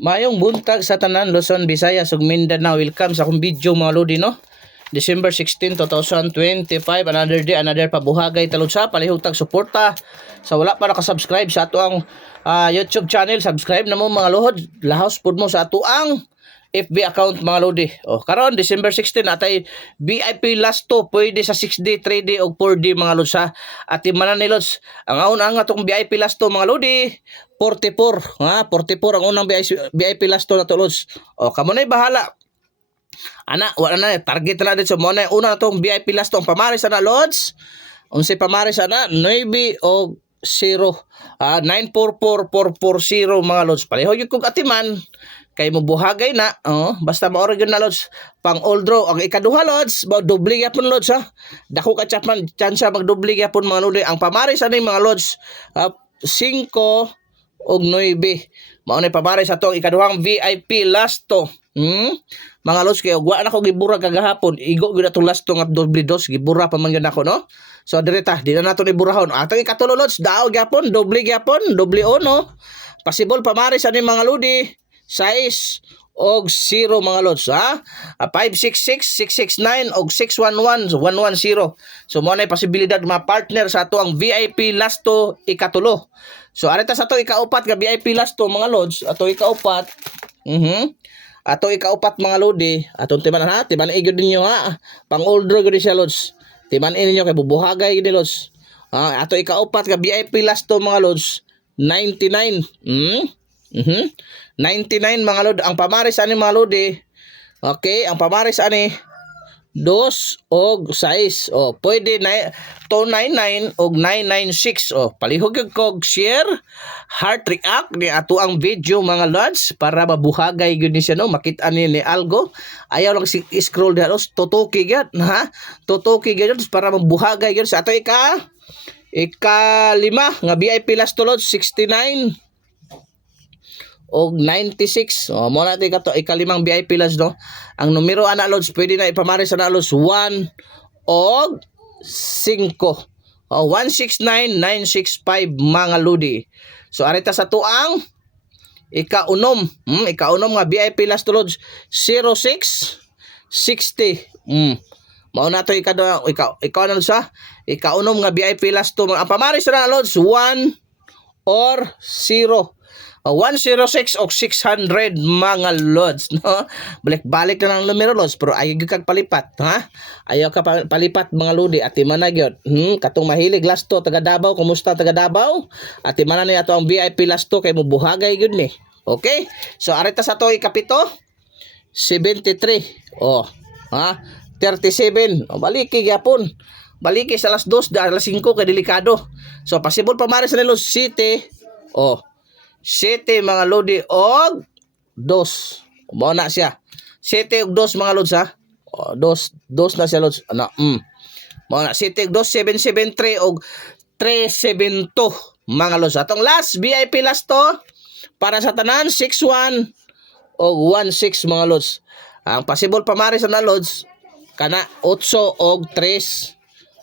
Mayong buntag sa tanan Luzon, Visayas ug Mindanao. Welcome sa akong video mga lodi no. December 16, 2025, another day, another pabuhagay talod sa palihutag suporta. Sa wala pa naka-subscribe sa ato ang YouTube channel, subscribe na mo mga lohod. Lahos pud mo sa ato ang FB account mga lodi. Karon December 16 atay VIP last to pwede sa 6D, 3D ug 4D mga lods ha. At timanan ni lods. Ang ang atong VIP last to mga lodi 44 ha, 44 ang unang VIP last to na to lods. Kamo nay bahala. Ana, wala na target na dito mo na una tong VIP last tong pamaris na lods. Unsa pamaris na 9 o 0 944440 mga lods. Pareho gyud kog atiman kay mo buhagay na basta maorigin na lods pang old draw ang ikaduha lods ba doble gyapon lods ha. Dako ka chance magdoble gyapon mga lods. Ang pamaris ani mga lods 5 og 9 mao na pamaris ato ang ikaduhang VIP last to. Mga lods kay wa na ko gibura kagahapon igo gyud atong last to nga doble dos gibura pa man gyud ako no. So direta di na nato iburahon atong ikatulo lods dao gyapon doble ono possible pamaris ani mga lodi 6 og 0 mga lods ha. 566 669 og 611 110. So mo na posibilidad ma-partner sa ato ang VIP last to ikatulo. So arita sa ato ikaupat nga VIP last to mga lods ato ikaupat. Ato ikaupat mga lodi atong timanan ha, timanan igod ninyo ha. Pang old draw gid siya lods. Timanan ninyo kay bubuhagay gid lods. Ato ikaupat nga VIP last to mga lods 99. 99 mga lod. Ang pamaris ani mga lodi. Okay, ang pamaris ani 2 og 6. Pwede na 299 og 996. Palihog gyud kog share, heart react ni ato ang video mga lods para mabuhagay gyud ni siya no, makita ni algo. Ayaw lang scroll dalos tutuki gyud ha. Tutuki gyud para mabuhagay gyud sa ato ika-5 nga VIP last to lods 69 og 96. Mo na to ika-5 VIP lods no. Ang numero ana lods pwede na ipamaris ana lods 1 og 5. 169965 mga lodi. So arita sa tuang ika-unom nga VIP last to lods 0660. Mao na to ikaw na lods ha. Ika-unom nga VIP last to ang pamaris na lods 1 or 0. 106 o 600 mga lods no. Balik-balik na ng numero lods pero ayaw kag palipat ha. Ayaw ka palipat mga lodi at timana gyud. Katong mahilig last to taga Davao, kumusta taga Davao? At timana ni ato ang VIP last to kay mo buhagay gyud ni. Okay? So arita sa to ikapito 73. 37. Baliki gyapon. Baliki sa alas 2 da alas 5 kay delikado. So possible pamaris na los city. 7 mga lodi og 2. Mao na siya. 7 og 2 mga lods ha. 2 na siya lods. Mao na 7 og 2 773 og 372 mga lods. Atong last VIP last to para sa tanan 61 og 16 mga lods. Ang possible pamaris na lods kana 8 og 3.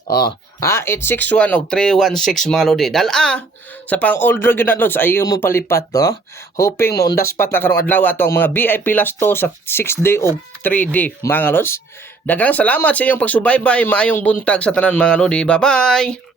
861 og 316 mga lodi. Sa pang old draw gyud lods ayaw mo palipat no. Hoping mo undas pat na karong adlaw ato ang mga VIP last to sa 6D og 3D mga lods. Daghang salamat sa inyong pagsubaybay. Maayong buntag sa tanan mga lodi. Bye-bye.